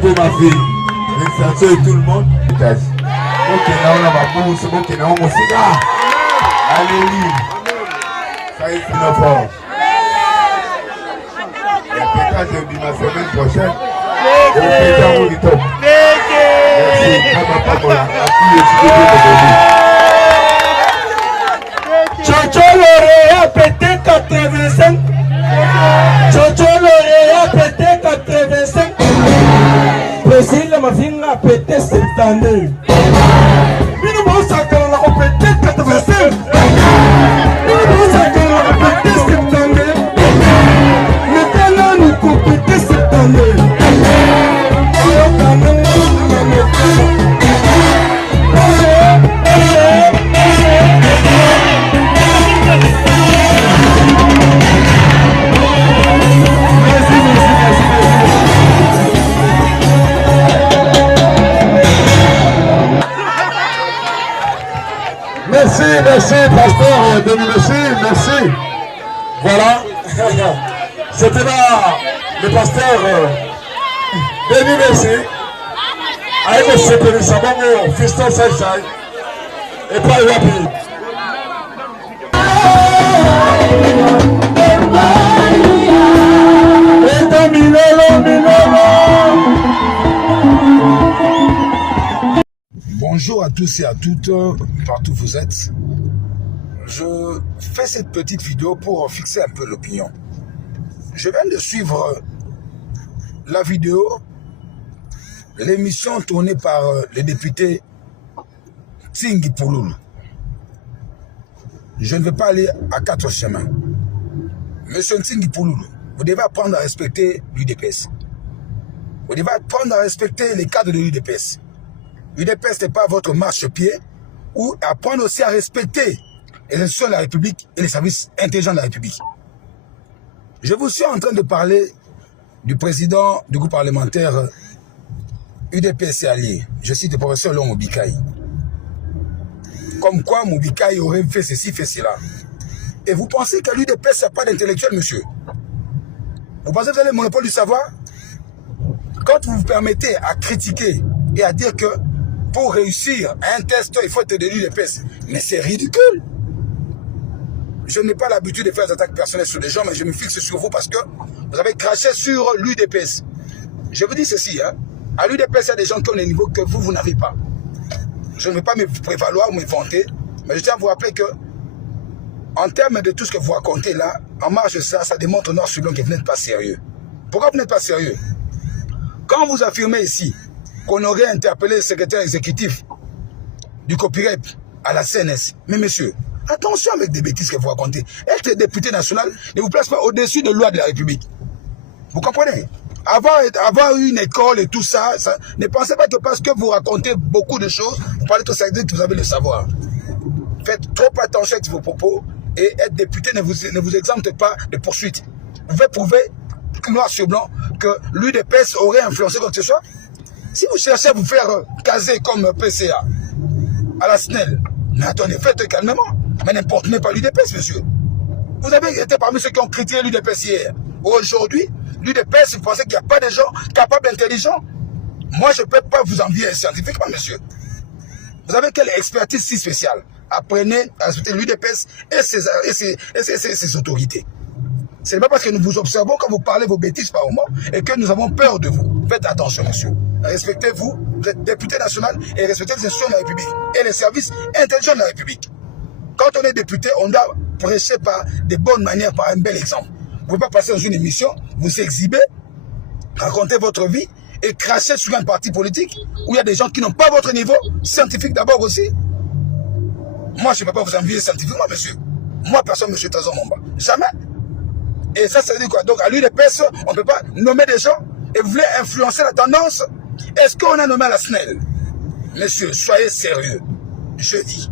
Pour ma fille, et tout le monde. Ok, là on a ma bourse, ok, là on a mon cigare. Alléluia. Ça y est, c'est notre force. Et peut-être je dis ma semaine prochaine. Au pétard au lit. Merci. À ma papa, la fille est Chocho Loré a pété 85. Chocho Loré a pété 85. Président ma fille a pété 72. Nous avons sacré la pété 85. Nous avons sacré la pété 72. Maintenant nous avons pété 72. Merci, pasteur Denis, merci. Voilà, c'était là le pasteur Denis, merci. Avec le secrétaire Sabongo, Fiston Saïsaï, et pas rapide. Bonjour à tous et à toutes, partout où vous êtes. Je fais cette petite vidéo pour fixer un peu l'opinion. Je viens de suivre la vidéo, l'émission tournée par le député Tsingi Pouloulou. Je ne vais pas aller à quatre chemins. Monsieur Tsingi Pouloulou, vous devez apprendre à respecter l'UDPS. Vous devez apprendre à respecter les cadres de l'UDPS. L'UDPS n'est pas votre marchepied, ou apprendre aussi à respecter les institutions de la République et les services intelligents de la République. Je vous suis en train de parler du président du groupe parlementaire UDPS et alliés. Je cite le professeur Long Mobikaï. Comme quoi Mobikaï aurait fait ceci, fait cela. Et vous pensez que l'UDPS n'a pas d'intellectuel, monsieur? Vous pensez que vous avez le monopole du savoir? Quand vous vous permettez à critiquer et à dire que pour réussir un test, il faut être de l'UDPS. Mais c'est ridicule. Je n'ai pas l'habitude de faire des attaques personnelles sur les gens, mais je me fixe sur vous parce que vous avez craché sur l'UDPS. Je vous dis ceci, hein. À l'UDPS, il y a des gens qui ont les niveaux que vous n'avez pas. Je ne vais pas me prévaloir ou me vanter, mais je tiens à vous rappeler que, en termes de tout ce que vous racontez là, en marge de ça, ça démontre noir sur blanc que vous n'êtes pas sérieux. Pourquoi vous n'êtes pas sérieux? Quand vous affirmez ici qu'on aurait interpellé le secrétaire exécutif du copyright à la CNS. Mais monsieur, attention avec des bêtises que vous racontez. Être député national ne vous place pas au-dessus de la loi de la République. Vous comprenez? avoir eu une école et tout ça, ne pensez pas que parce que vous racontez beaucoup de choses, vous parlez tout ça, que vous avez le savoir. Faites trop attention à vos propos et être député ne vous exempte pas de poursuite. Vous pouvez prouver, noir sur blanc, que l'UDPS aurait influencé quoi que ce soit. Si vous cherchez à vous faire caser comme PCA à la SNEL, mais attendez, faites calmement. Mais n'importe pas l'UDPS, monsieur. Vous avez été parmi ceux qui ont critiqué l'UDPS hier. Aujourd'hui, l'UDPS, vous pensez qu'il n'y a pas de gens capables, intelligents? Moi, je ne peux pas vous envier scientifiquement, monsieur. Vous avez quelle expertise si spéciale? Apprenez à respecter l'UDPS et ses autorités. Ce n'est pas parce que nous vous observons quand vous parlez vos bêtises par moment et que nous avons peur de vous. Faites attention, monsieur. Respectez-vous, vous êtes député national et respectez les institutions de la République et les services intelligents de la République. Quand on est député, on doit prêcher par de bonnes manières, par un bel exemple. Vous ne pouvez pas passer dans une émission, vous exhiber, raconter votre vie et cracher sur un parti politique où il y a des gens qui n'ont pas votre niveau scientifique d'abord aussi. Moi, je ne peux pas vous envier scientifiquement, monsieur. Moi, personne, monsieur Trésor Momba. Jamais. Et ça veut dire quoi? Donc, à l'UDPS, on ne peut pas nommer des gens et vous voulez influencer la tendance. Est-ce qu'on a nommé à la SNEL? Monsieur, soyez sérieux. Je dis.